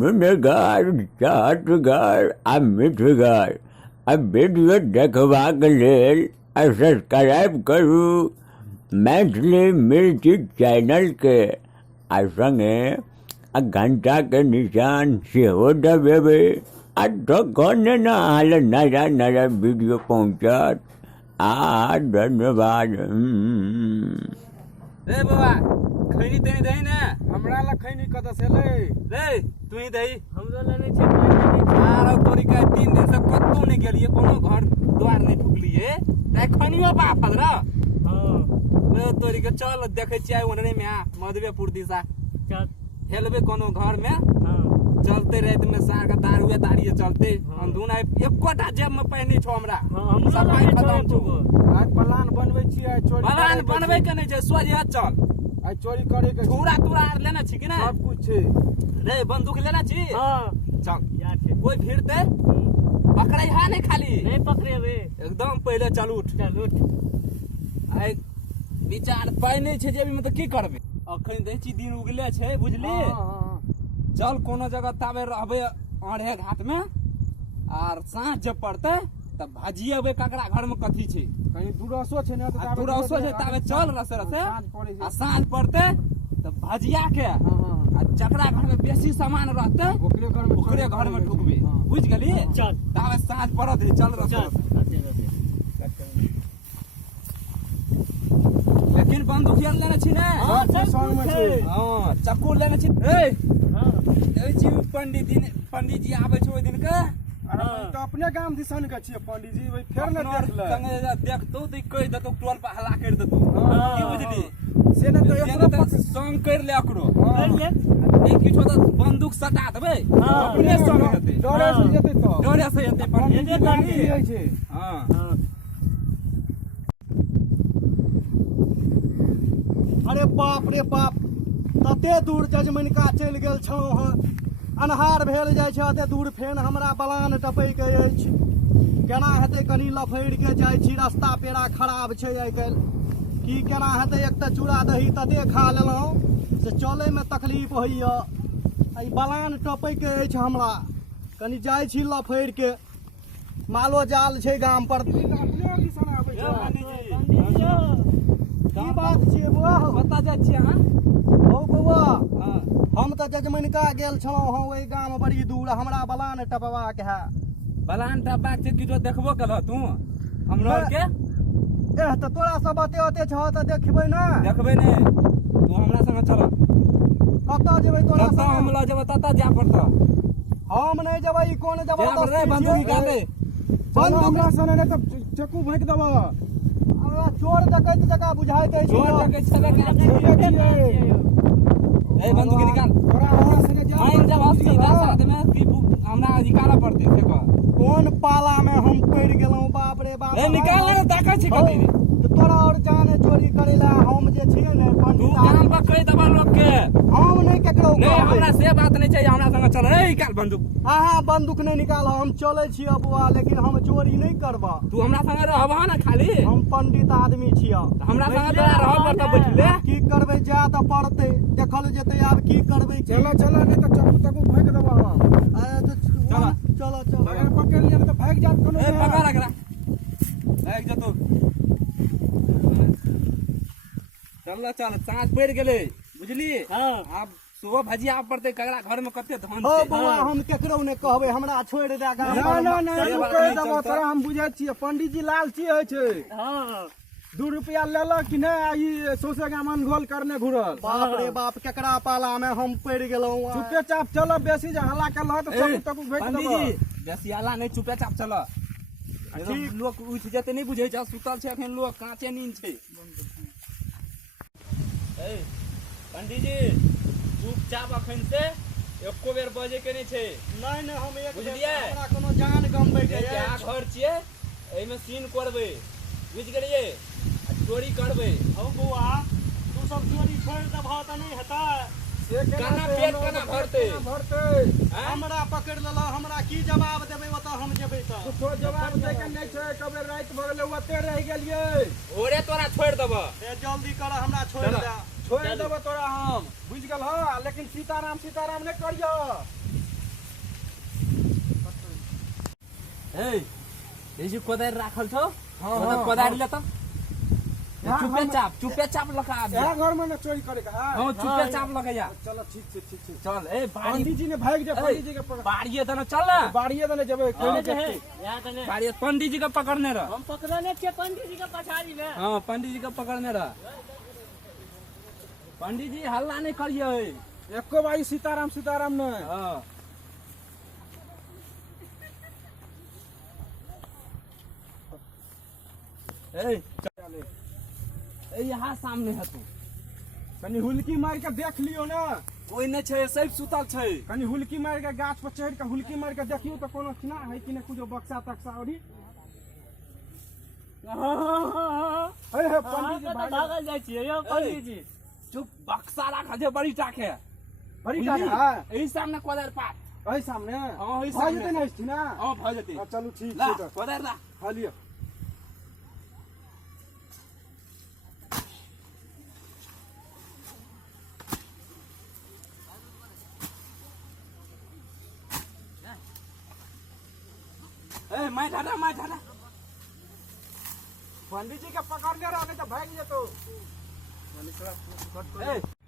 મીઠગાર ચાટગાર મીઠગાર video देखबाक लेल subscribe करू मैथिली मिर्ची चैनल के संगे घंटा के निशान सेहो दबेबे तो कोने न हाल नया नया वीडियो पहुँचत धन्यवाद। रे बाबा खैनी तनी दही ने हमरा ला खैनी कत से ले रे तू ही दही हमरा ला नहीं छे आरो तोरी का 3 दिन से कत्तो नहीं गेलिए कोनो घर द्वार नहीं ठुकलिए तै खैनियो बाप रे। हां रे तोरी के चल देखे छियै ओने में मधुबेपुर दिशा चल हेलबे कोनो घर में हां चलते रात में सार का दारुए दारिए चलते हम दुना एकोटा जेब में पहिनी छो हमरा सफाई खत्म छो। आज प्लान बनबै छी आज चोरी प्लान बनबै के नहीं छै सोझे चल आज चोरी करे के छुरा तुरा लेना छी कि ना सब कुछ छै रे बंदूक लेना छी हां चल यार छै कोई भिड़ते पकड़ै हा नहीं खाली नहीं पकड़ेबे एकदम पहले चल उठ आई विचार पाई नहीं छै जेबी में तो की करबे अखन देखी दिन उगले छै बुझली चल कोनो जगह ताबे रहबे आढ़े घाट में आर साँझ जब पड़ते तब भाजिएबे ककरा घर में कथी छै कहीं दूरसो छै ने आ दूरसो छै ताबे चल रसे आ साँझ पड़ते तब भजिया के आ जकरा घर में बेसी सामान रहते ओकरे घर में ठुकबे बुझ गेली चल ताबे साँझ पड़त है चल रसे लेकिन बंदूक यार लेने छी ने हां संग में छै हां चक्कू लेने छी ए ए जी पंडित जी आबै छै ओइ दिन के तो अपने गांव दिसन के छियै पंडित जी भाई फेर न देख ले संगे देखतो त कहि देतो टोल पर हल्ला कर देतो की बुझली से न तो एकरो संग कर ले एकरो कर ले नहीं किछो त बंदूक सटा देबै अपने संग हेतै डरे से जेतै तो डरे से हेतै पंडित जी गाड़ी होइ छै हां अरे बाप रे बाप तते दूर जजमनिका चलि गेल छलहुँ हँ अन्हार भेल जाइ छै एते दूर फेन हमरा बलान टपैके अछि केना हेतै कनि लफड़ि के जाइ छी रास्ता पेड़ा खराब छै आइ काल्हि की केना हेतै एक तऽ चूड़ा दही तते खा लेलहुँ से चलैमे तकलीफ होइए एहि बलान टपैके अछि हमरा कनि जाइ छी लफड़ि के मालो जाल छै गाम पर अपने दिसन आबै छै पंडित जी की बात छियै बौआ बता जाइ छी अहाँ हौ बौआ हम तऽ जजमनिका गेल छलहुँ हँ ओहि गाम बड़ी दूर हमरा बलान टपबाक है बलान टपबाक छै किछो देखबो केलह तू हमरो के एह तऽ तोरा सब ओते छह तऽ देखबै ना देखबै ने तू हमरा संग चल कतऽ जेबै तोरा तत हम ल जेबै तत जा पड़त हम नहीं जेबै ई कोन जबरदस्ती रे बंदूक निकाले बंदूक हमरा सने ने त चक्कू भैंक देबो हमरा चोर डकैत जकाँ बुझाइत अछि जोर तक छबे ए बंदूक निकाल तोरा हमरा सने जा आइन जब असली साथ में की हमरा निकाला पड़ते देखो कोन पाला में हम पड़ गेलहुँ बाप रे बाप ए निकाल ले देखै छी कथि तो तोरा और जाने चोरी करे ला हम जे छियै ने तू पंडित गाल पर कहि दबा लोग के हम नहीं केकरो नहीं हमरा से बात नहीं चाहिए हमरा संग चल ए निकाल बंदूक अहाँ बंदूक नहीं निकाल हम चले छी बुआ लेकिन हम चोरी नहीं करबा तू हमरा संग रहबा ना खाली हम पंडित आदमी छियै हमरा संग तोरा रहब पड़त बैठले की करबै जा तऽ पड़तै देखल जेतै आब की करबै चलो नहीं तो चक्कू तक्कू भैंक देबो हम चलो चलो अगर पकड़ लिया तो भाग जात कोनो ए पकड़ एकरा भाग जा तू चल साँझ पड़ गेलै बुझली हां आब सुबह भजिया पड़ते ककरा घर में कते धन हो छै बौआ हम केकरो ने कहबै हमरा छोड़ि दे गाम ना से तू बात कह नहीं देबो चलता। तोरा हम बुझै छियै पंडित जी लालची होइ छै हां 2 रुपया लेलक कि नहीं ई सोसे गाम अनघोल करने घुरल बाप रे बाप केकरा पाला में हम पड़ गेलहुँ चुपे चाप चलो बेसी जे हल्ला करलह तो चक्कू तक्कू भैंक पंडित देबो जी बेसियाला नहीं चुपे चाप चल ठीक लोग उठ जेते नहीं बुझै छै सुतल छै एखन लोग कांचे नींद छै ए पंडित जी चुपचाप अखन से एको बेर बजे के नहीं छै नहीं नहीं हम एक बुझलियै? हमरा कोनो जान गमबै के यहाँ घर छियै एहिमे सीन करबै बुझ गेलियै आ चोरी करबै हो बौआ तू सब चोरी छोड़ देबह तऽ नहीं हेतै केना पेट केना भरतै हमरा पकड़ लेला हमरा की जवाब देबै ओतऽ हम जेबै तऽ तो जवाब दे के नहीं छै कबे रात भ गेलै ओते रह गेलियै ओरे तोरा छोड़ देबो जल्दी कर हमरा छोड़ दे छोड़ देबो तोरा हम बुझ गेल ह लेकिन सीताराम सीताराम नहीं करियो। ए जे कोदार राखल छौ मतलब कोदार ले त चुपे चाप लगा यहां घर में न चोरी करे का हां चुपे चाप लगा जा। चलो ठीक छै चल ए पंडित जी ने भाग जा पंडित जी के पकड़ बाड़िए त न चल ना बाड़िए देने जेबे कहले जे यहाँ तने बाड़िए पंडित जी का पकड़ने रह। हम पकड़ने के पंडित जी का पछाड़ी में। हां पंडित जी का पकड़ने रह। पंडित जी हल्ला नहीं करिए। एको बारी सीताराम सीताराम न हां ए यहाँ सामने है तू कनी हुलकी मार के देख लियो ना। कोई नहीं छै सब सुतल छै। कनी हुलकी मार के गाछ पर चढ़ के हुलकी मार के देखियो तो कोनो चिना है कि न कुछ बक्सा तक्सा औरी। हे पंडित जी भाग भागल जाइ छियै यो पंडित जी। चुप बक्सा राख जे बड़ी टाके बड़ी का है एही सामने कोदार पात ओइ सामने हां ओही भाग सामने जते नहीं छी ना। हां भ जते चलो ठीक ला छै कोदार ला खा लियो। ए मैं ढाडा पंडित जी के पकड़ने रहे तो भाग जेतो।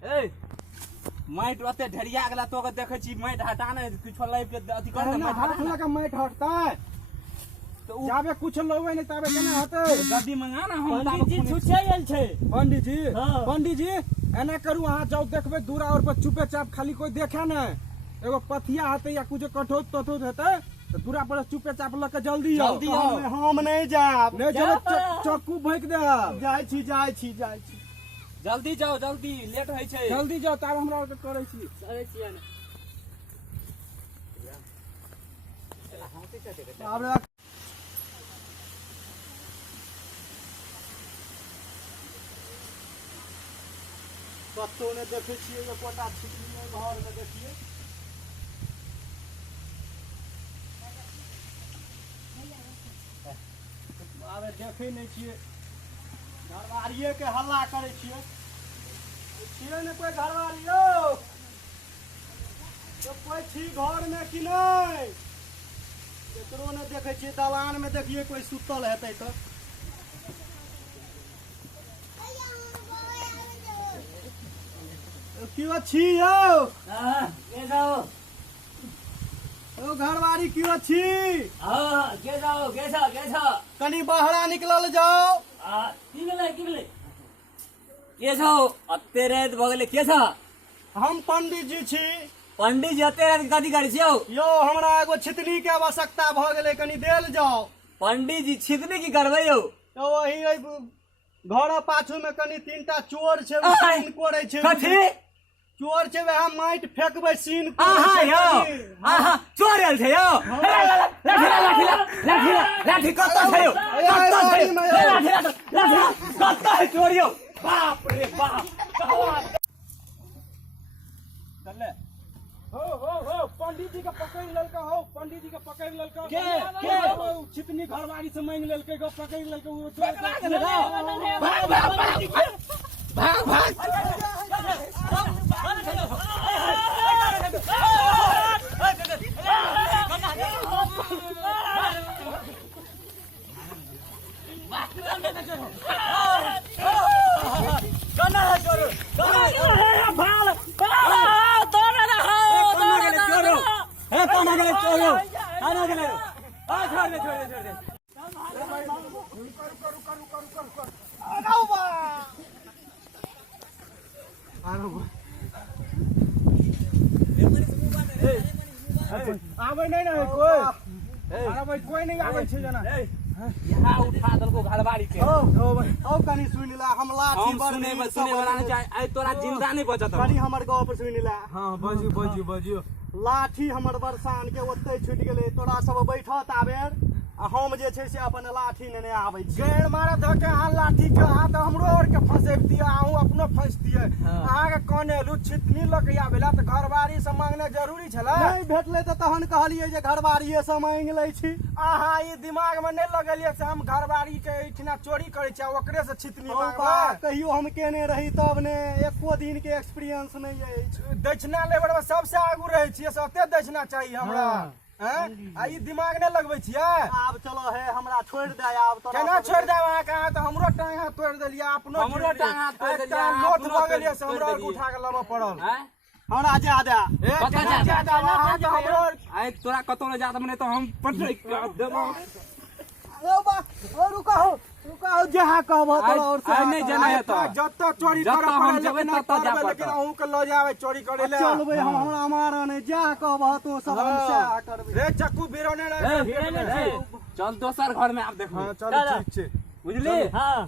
ए माइट ओते ढेरिया गेला तो के देखै छी माइट हटा नै किछो लै के अथी कर दे माइट हाथ लगा मैट हटता तो उ जाबे कुछ लोगे नहीं तबे केना हते। गद्दी मंगा ना हम पंडित जी छुछे गेल छै। पंडित जी एना करू अहाँ जाओ देखबे दूरा और पर चुपे चाप खाली कोई देखे न एगो पथिया हते या कुछ कठोत तठोत हते तो दूरा पर चुपे चाप ल के जल्दी आओ। जल्दी आओ। हम नहीं जाब नहीं जेबे चक्कू भोंक दे। जाइ छी जल्दी जाओ जल्दी लेट होइ छै। जल्दी जाओ ताब हमरा और के करै छी। अरे छियै ने कतौ ने देखे छियै ये कोटा छिटनी में घर में देखिए आबे देखे नहीं छियै घरवारिये के हल्ला करे छियै ने कोई घरवारी यौ तो कोई छी घर में कि नहीं एकरो ने देखे छियै दलान में देखिए कोई सुतल हेतै तो क्यों छी यौ के जाओ ओ घरवारी क्यों छी के जाओ कनी बाहरा निकलल जाओ की भेलै के जाओ अत्ते रात भ गेलै के छ हम पंडित जी छी। पंडित जी अत्ते रात कथी करै छियौ यो हमरा एगो छितनी के आवश्यकता भ गेलै कनी देल जाओ। पंडित जी छितनी की करबै यौ तो वही घर पाछू में कनी 3टा चोर छै सीन कोड़ै छै कथी चोर छै वह माइट फेकबै सीन आहा यौ आहा चोर आयल छै यौ लाठी कत्ता छै यौ लाठी कत्ता है चोर यौ बाप रे बाप चले हो पंडित जी के पकड़ ललका हो पंडित जी के पकड़ ललका के छितनी घरवारी से मांग ललके गप पकड़ ललके वो भाग आवे नहीं ना कोई अरे भाई कोई नहीं आवे छै जना यहाँ उठा दलको घरवारी के ओ कनी सुन ला हम लाठी हम सुने वाला नहीं चाहे आई तोरा जिंदा नहीं बचत कनी हमर गांव पर सुन ला हां बजियो लाठी हमर बरसान के ओते छूट गेलै तोरा सब बैठत आबेर आ हम जे छै से अपन लाठी नेने आबै छी। गेड़ मारे धके अहाँ लाठी के हाथ हमरो और के फंसेब दिए, अहूँ अपनो फंस दिए। अहाँ के कोने लू छितनी लकैया भेला त घरबारी से मांगने जरूरी छला। नहीं भेटले त तहन कहलिए जे घरबारिये से मांग लै छी। अहाँ ई दिमाग में नहीं लगलिए से हम घरबारी के इठना चोरी करे छी ओकरे से छितनी मांगबा। कहियो हम केने रही तब ने एको दिन के एक्सपीरियंस नहीं अछि। दक्षिणा लेबर में सबसे आगू रहे छिए, सते दक्षिणा चाहिए हमरा। हैं आ ई दिमाग नहीं लगबै छिए। आब चलो है हमरा छोड़ दे। आब तो केना छोड़ देब अहाँ के? अहाँ त हमरो टांग हाथ तोड़ देलिए, अपनो हमरो टांग हाथ तोड़ देलिए, लोथ अपनो भ गेलिए से तोड़ हमरा देलिए। उठा के लबा पड़ल। हैं हमरा ज्यादा कतऽ केना जा? जादा अहाँ तो हमरो आइ तोरा कतौ न जात मने तो हम पटै देबो। रुका जहाँ कहब आइ नहीं जाना है तो जत चोरी जतऽ करे हम पड़े जेबै लेकिन ततऽ जा लेकिन पड़तै। अहूँ के ल जावे चोरी करे ले। चलबै हम हमरा मारा नहीं जहाँ कहब तो सब हम सएह करबै। रे चक्कू बिरोने ए, रे चल दोसर घर में आब देखो। हां चलो ठीक छै। बुझली? हां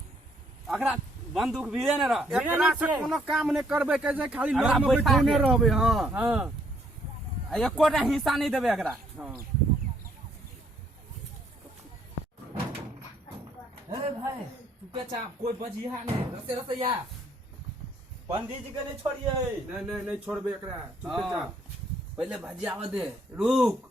अकरा बंदूक भिड़े न रह। एकरा से कोनो काम नहीं करबे कैसे खाली हमरा लोग में बैठा बैठे के। रहबे। हां हां आ एकोटा हिस्सा नहीं देबे एकरा। ए भाई चुपे चाप कोई बजिया नहीं, रसे रसैया पंडित जी के नहीं छोड़िए। नहीं नहीं छोड़बे एकरा चुपचाप। पहले भाजी आवा दे, रुक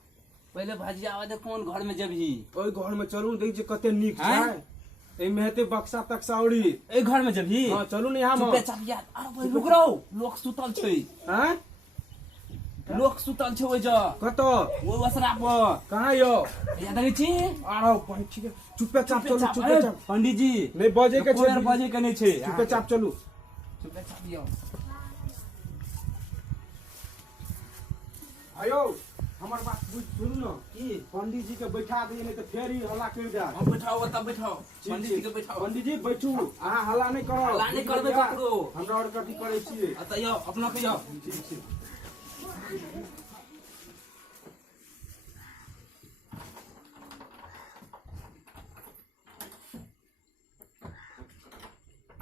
पहले भाजी आवा दे। कौन घर में जबही? ओई घर में चलू देख जे कते नीक हैं? छै। ए में हेते बक्सा तक्साउरी। ए घर में जबही? हां चलू ने यहां चुपे में। चाप यार। अरे भाई रुक रहो, लोग सुतल छै। हैं लोग सुतल छै ओइ ज कतो वो वसरा पर। कहां यो? याद नहीं छी? आरो ठीक है चुपचाप चलू ए, चुपचाप। पंडित जी नहीं बजे के कोई छै। बजे के नहीं छै। चुपचाप चलू। चुपे चाप यो। आयो हमर बात बुझ सुन न की पंडित जी के बैठा दिए नहीं तो फेर ही हल्ला कर दे। हम बैठाओ तब बैठाओ पंडित जी के बैठाओ। पंडित जी बैठू, अहाँ हल्ला नहीं करो। हल्ला नहीं करबे ककरो। हमरा और कथी करे छिए? अतः यो अपना के यो। ठीक छै।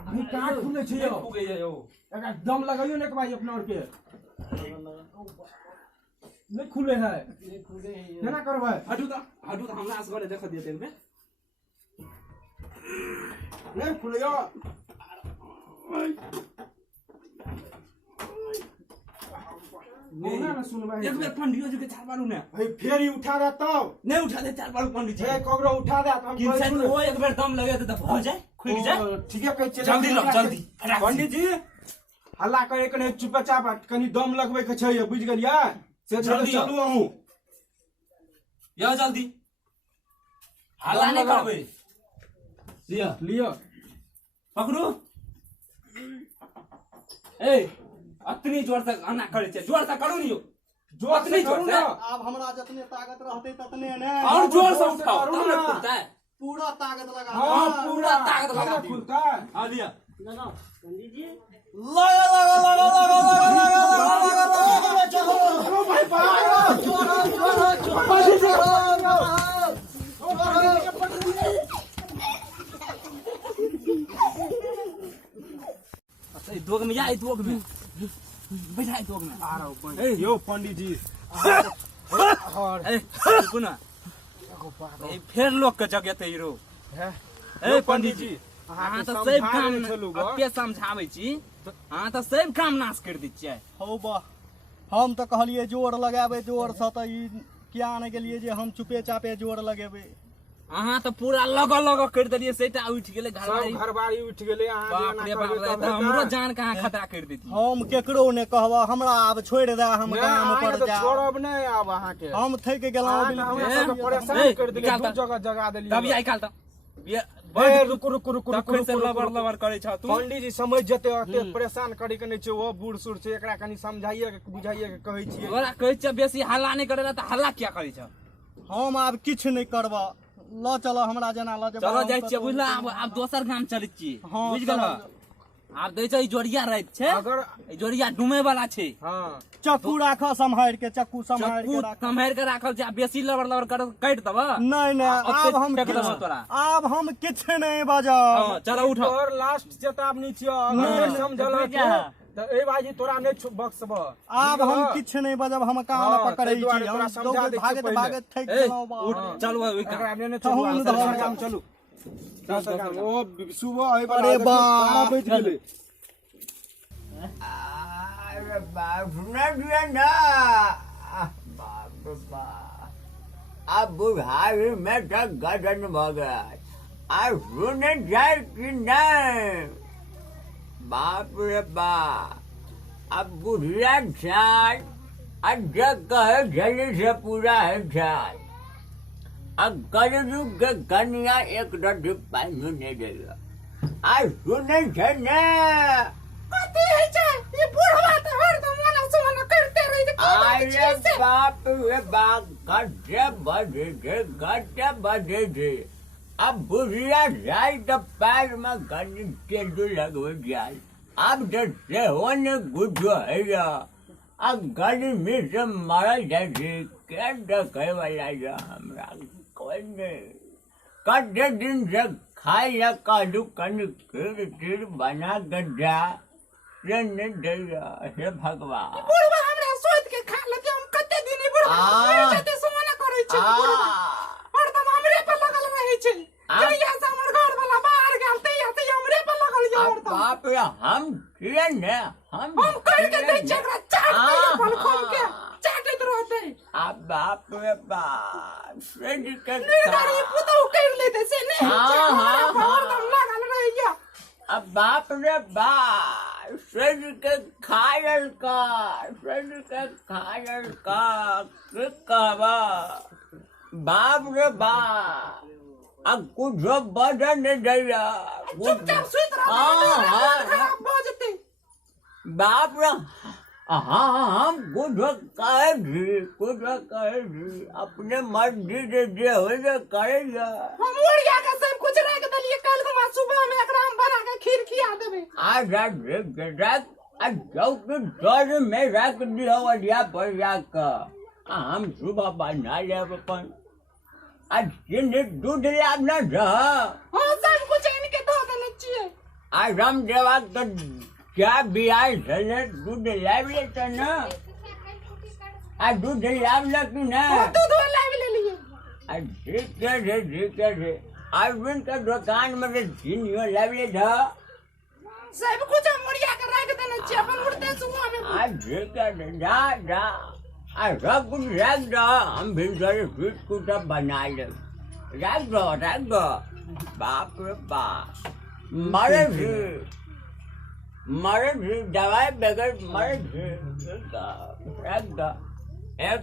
अभी कहाँ खुले छै यो? फूगे यो। एकरा दम लगाइयो ने भाई अपना और के। नहीं खुले है। केना करबै? हटू तो हमरा असगरे देख दिए तेल में। नहीं खुले यो। ना सुनबै। एक बेर पंडित जी के चार बारू ने भाई फेर ही उठा दे तब। नहीं उठा दे चार बारू पंडित जी। ए ककरो उठा दे त हम किन से वो एक बेर दम लगे तो हो जाए, खुल जाए। ठीक है कह चले। जल्दी लो, जल्दी, फटाक से। पंडित जी हल्ला करे के नहीं, चुपचाप कनी दम लगबै के छै, बुझ गेलियै? से जल्दी चलू अहूँ। यो जल्दी हल्ला नहीं करबे। लिया लियो। पकड़ू। ए अतनी जोर से आना करे छे, जोर से करू नियो। जोर से करू से। ना। आब हमरा जतने ताकत रहते ततने ने और जोर से जोर से उठाओ करू तब ना ना। खुलता है। पूरा ताकत लगा। हाँ, पूरा ताकत लगा पूरा दियो। खुलता है। आ लिया। ओ भाई बाहर। अच्छा दोग में या दोग में बैठा दोग में। आ रहा हूँ यो पंडित जी। ए रुको ना। ए फिर लोग के जगह ते रो। ए पंडित जी अहाँ तो सब काम अते समझाबै छी, अहाँ तो सब काम नाश कर दै छियै। हौ बा हम तो कहलिए जोर लगाबे, जोर से तो ई किया ने गेलिए जे हम चुपे चापे जोर लगेबे। अहाँ तो पूरा लग कर देलिए, सेटा उठ गेले घरवारी। सब घरबारी उठ गेले। अहाँ बाप रे बाप रे, तो हमरो जान कहाँ खतरा कर देती। हम केकरो ने कहबा हमरा आब छोड़ दे, हम काम पर जा। छोड़ब नहीं अब अहाँ के। हम थक गेलौं। हमरा सबके परेशान ए, कर देलिए, निकाल दू जगह जगा देलिए। तब आई काल त ये ए रुको रुको रुको तब रुको फिर से रुको, लबर रुको। लबर करे छ तू। पंडित जी समझ जते अते परेशान करे के नहीं छै, वो बूढ़ सूढ़ छै, एकरा कनी समझाइए के बुझाइए के कहै छियै। ओकरा कहै छ बेसी हल्ला नहीं करेला त हल्ला क्या करै छ? हम आब किछ नहीं करबा। ल चलो हमरा जना ल चलो जाइ छियै बुझला। अब दोसर गाम चलै छियै, हाँ, बुझ गेल? चलो। आब दै छ ई जोड़िया रहत छै, अगर ई जोड़िया डूमे वाला छै। हाँ चक्कू राख संभाल के, चक्कू संभाल चक्कू के राख। सम्हार के राखल छै, बेसी लबर लबर कर काट देब। नहीं नहीं आब हम फेंक देब किछ- तोरा। आब हम किछ नहीं बजब। चलो उठो। और लास्ट चेतावनी छियै, नहीं, अगर नहीं, समझल बैठ जा। तो ए भाईजी तोरा नहीं बक्सब आब हम किछ नहीं बजब, हम कान पकड़ै छी, हम समझा दे भागत भागत थक गेलौ बा। चलू भाई एकरा हमने ने कहूँ चलू न काम चलू ओ सुबह होय बा अरे बाप बज गेलै। अरे बाप सुना दिया ना, बाप रे बाप, अब बुढ़ारी में तक गजन भगा, अब सुने जाए कि नहीं, बाप रे बाप, अब बुढ़िया छाल, अब जग कहे जल्दी से पूरा है छाल, अब कलयुग के कन्या एक रति पानी नहीं देगा, आज सुने छे ना, अरे बाप रे बाप, गड्ढे बजे थे, अब बुढ़िया जाए तो पैर में गड्ढे तेजू लगो जाए, अब तो सेवन गुड्डो है या, अब गड्ढे में से मारा जाए, क्या डके वाला जा हमरा कोई नहीं, कड्ढे दिन से खाई या काजू कन खीर बना गड्ढा, नहीं देगा, हे भगवान। बाप रे हम किए ने हम बाप रे बाप अब बाप रे बाप सज के खायल का कहवा बाप रे बाप अब कुछ बदन नहीं दिया बाप रे हाँ हम कुछ कहेगी अपने मर्जी से जे हो जे करेगा आज चौक में रख दिया वडिया पर जाकर हम सुबह बना ले अपन आज दूध लाना आज हम देवा तो क्या बिहार से दूध लाव लेता ना आज दूध लाव लगी ना ठीक है अरविंद का दुकान में चीनी लाव ले था सब कुछ मुड़िया कर रख देना चाहिए अपन उड़ते सुबह में आज ठीक है जा आज सब कुछ रख दो हम भी जरे स्वीट कुछ बना ले रख दो बाप रे बाप मरे भी दवाई बगैर मरे भी रख दो एक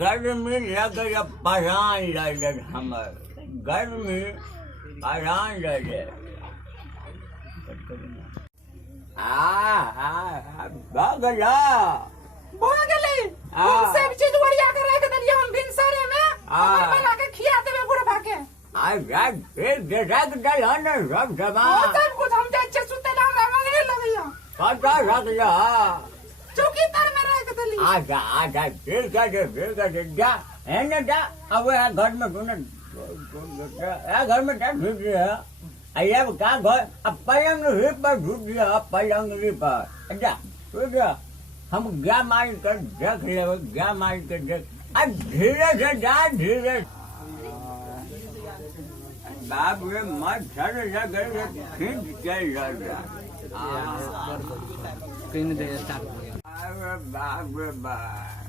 गर्मी लग परान ले हमर गर्मी परान ले बगला भोगले हम सब चीज बढ़िया कर रख देलिए हम भिनसरे में अपन बना के खिया देबे बुढ़वा के आज रात फिर रख दल न सब जमा सब कुछ हम जाचे सुते ना हमरा मंगने लगइया कटा रख ला चौकी तर में रख देली आजा फिर कर जा है न जा अब घर में सुन घर में क्या ढूंढ रहे है अय्या का घर अब पलंग पर ढूंढ दिया पलंग पर जा हम क्या मार कर देख ले अब धीरे से जा धीरे बाप रे मच्छर लगे खींच के लगा अरे बाप रे बाप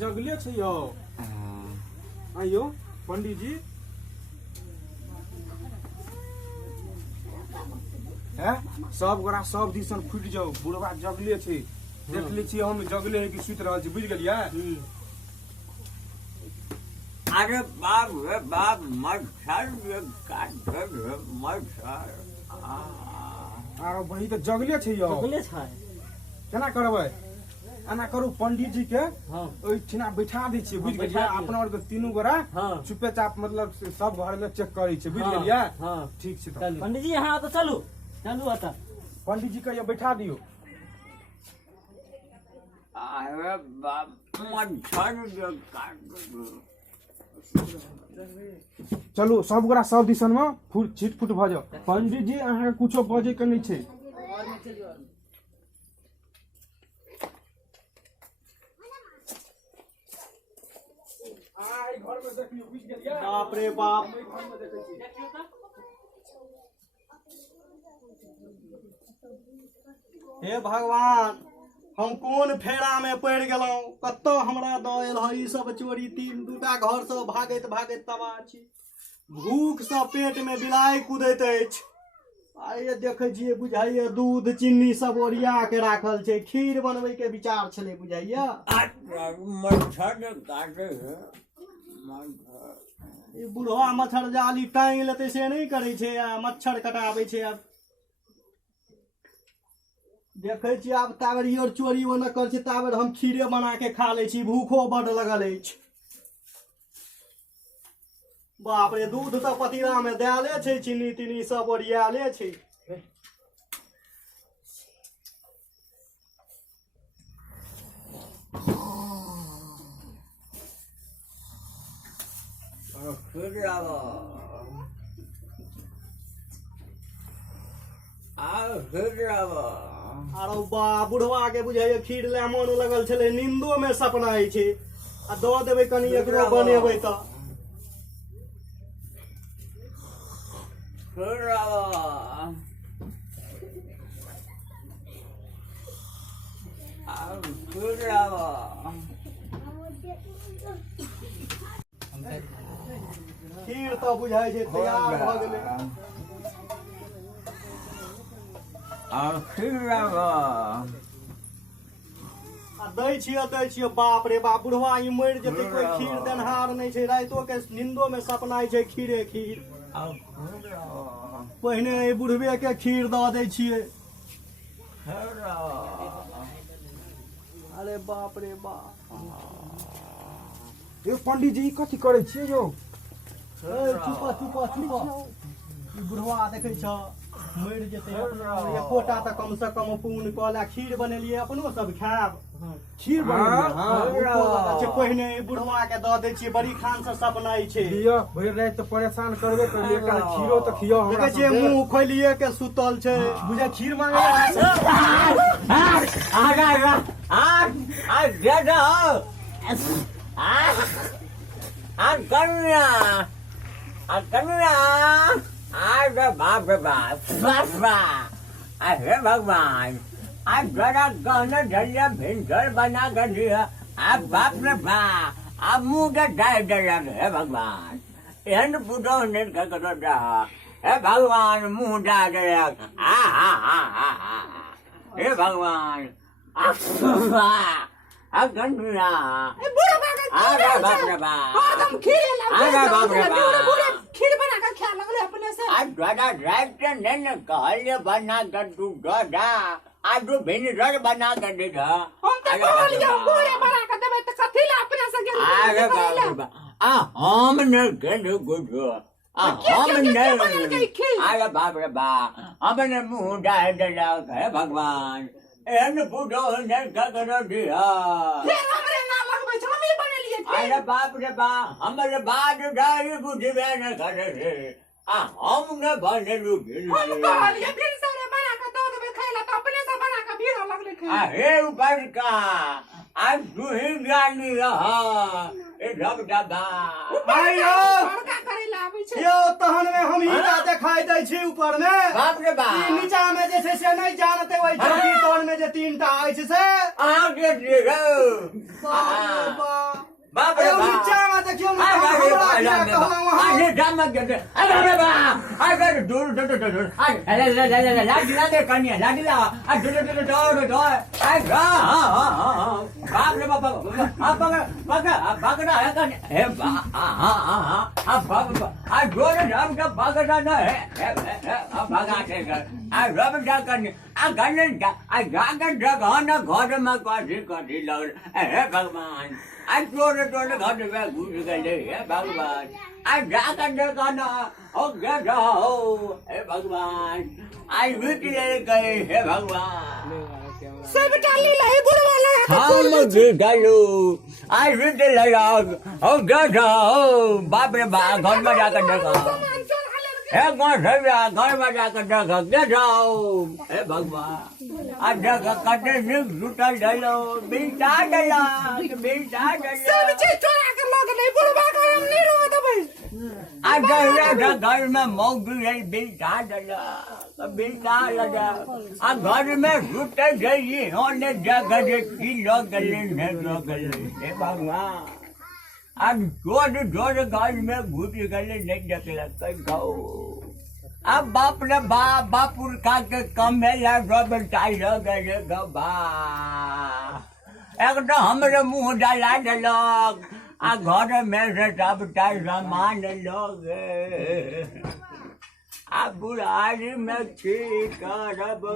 जगले छै यो आयो पंडित जी सब गोरा सब दिसन फुट जाओ बुढ़वा जगले छै देख लै छी हम जगले है कि सुति रहल छी बुझ गेलियै अरे बाप रे बाप मच्छर काट मच्छर आरो वही तो जगले छै यो जगले छै केना करबै एना करू पंडित जी के ओइ ठिना बैठा दै छियै बुझ गेलियै अपना और के तीनू गोरा चुपे चाप मतलब सब घर में चेक करै छै बुझ गेलियै ठीक छै त पंडित जी यहाँ तो चलू आता पंडित जी के ये बैठा दियो अरे बाप मच्छर काट चलू सब गोरा सब दिशन में फुट छिटफुट भ जाओ। पंडित जी अहाँ कुछो बजे के नहीं छै। बाप रे बाप, हे भगवान, हम कोन फेरा में पड़ गेलहुं, कत्तो हमरा दयल है ई सब चोरी। तीन दूटा घर से भागैत भागैत तबाह छी, भूख से पेट में बिलाइ कूदैत अछि। आइए देखे छियै, बुझाइए दूध चीनी सब ओरिया के राखल छै, खीर बनबै के विचार छलै बुझाइए। मच्छर काटे है, ई बुढ़वा मच्छर जाली टांग लेते से नहीं करे छै, मच्छर कटाबै छै। आब देखे छी, आब ताबर ई और चोरी वो न कर छै, ताबर हम खीरे बना के खा ले छी, भूखो बड लगल अछि। बाप रे, दूध तो पतीला में देले छै, चीनी तीनी सब ओरियाले छै। अरे बा, बुढ़वा के बुझाइए खीर ले मन लगल छले, नींदो में सपना है छै। आ दो देबै कनी एकरो बनेबै त खीर तो बुझाइ छै तैयार भ गेलै। दै छियै, बाप रे बाप, बुढ़वा ई मरि जेतै, कोई खीर देनहार नहीं छै। राइतो के नींदो में सपना छै खीरे खीर। पहिने ई बुढ़वे के खीर दऽ दै छियै। अरे बाप रे बाप, ये पंडित जी कथी करे छियै यौ? चुप चुप चुप, ई बुढ़वा देखे छ मरि जेतै, एकोटा तऽ कम से कम पून कला। खीर बनेलियै, अपनो सब खायब। खीर बनेलियै? पहिने बुढ़वा के दऽ दै छियै, बड़ी खान से सपनाइ छै। दिया भरि रात तो परेशान करबे करलिए, एकरा खीरो तो खियो हमरा। देखे छियै मुंह खोलिए के सुतल छै, बुझे खीर मांगे। अरे बाप रे बाप, अरे भगवान, आज जरा गहना झरिया भिंडर बना कर दिया। आप बाप रे बाप, आप मुंह का डाय डर है भगवान। एहन बुढ़ो ने करो रहा हे भगवान, मुंह डाल डर। हे भगवान, गंडा, अरे बाप रे बाप, अरे बाप रे बाप, खीर बना कर खा लगले अपने से। आज दादा ड्राइवर ने कहले बना कर तू दादा, आज तू भिंडर बना कर दे। हम तो कहलिए पूरे बना कर देबे त कथि ला अपने से गेल। अरे बाप रे बाप, हम ने गेल गुड, हम ने, अरे बाप रे बाप, हमने मुंह डाल दिया है भगवान। एहन बूढ़ो ने कर दिया। फिर हमरे ना लगबै छ, हम ही बनेलिए। अरे बाप रे बाप, हमारे बाद डाली बुझबे न करे रे। हम ने बनेलू हम कहलिए फिर सारे बना कर दो देबे खैला, तो अपने से बना कर भीड़ लगले खाए। हे ऊपर का आज तू ही जानी रहा। ए रब दादा, आयो बड़का करे ला आबै छै। यो तहन में हम हीरा देखाई दै छी ऊपर में। बाप रे बाप, ई नीचा में जे छै से नहीं जानते, ओइ छोटी तोड़ में जे तीनटा अछि से। आगे ले गो। बाप रे बाप, बाप रे बाप, नीचा में देखियो ना, अरे हमरा क्या कहलहुं वहां। अरे जाम के अरे बाप, अरे दूर दूर दूर दूर, अरे लाडी लाडी कन्या लाडी ला, दूर दूर दूर दूर, अरे बाप रे बाप, अब पकड़ा है कन्या, हे बाप, अब जोर नाम का पकड़ा ना है, अब भगा के कर, अब रब जा कन्या, गणन का, गागर जगह ना घर में कथी लग, हे भगवान, आज जोर जोर घर में घुस गए हे भगवान, आज जाकर जगह ना हो गया हो, हे भगवान, आज बिगड़ गए हे भगवान। सब डाली लाई बुढ़वा लगा हम गलू आई रिट लग ओ गधा ओ बाप रे बाप घर में जाकर देखा एक बार घर में जाकर देखा क्या जाओ हे भगवान आज जगह कटे लूटा डालो बेटा डाला बेटा डाला सब चीज चोरा कर लोग नहीं बुढ़वा का हम नहीं रोवा तो भाई आज घर में मौगी है बेटा डाला बेटा लगा आ घर में लूट गई होने जगह की लोग हे भगवान अब जोर घर में घुस गए नहीं निकला कहीं खाओ अब बाप रे बापुर का के कम है यार टाई गए गबा एक तो हमरे मुंह डाला डलक आ घर में से सब सामान लोग आ बुढ़ारी में की करब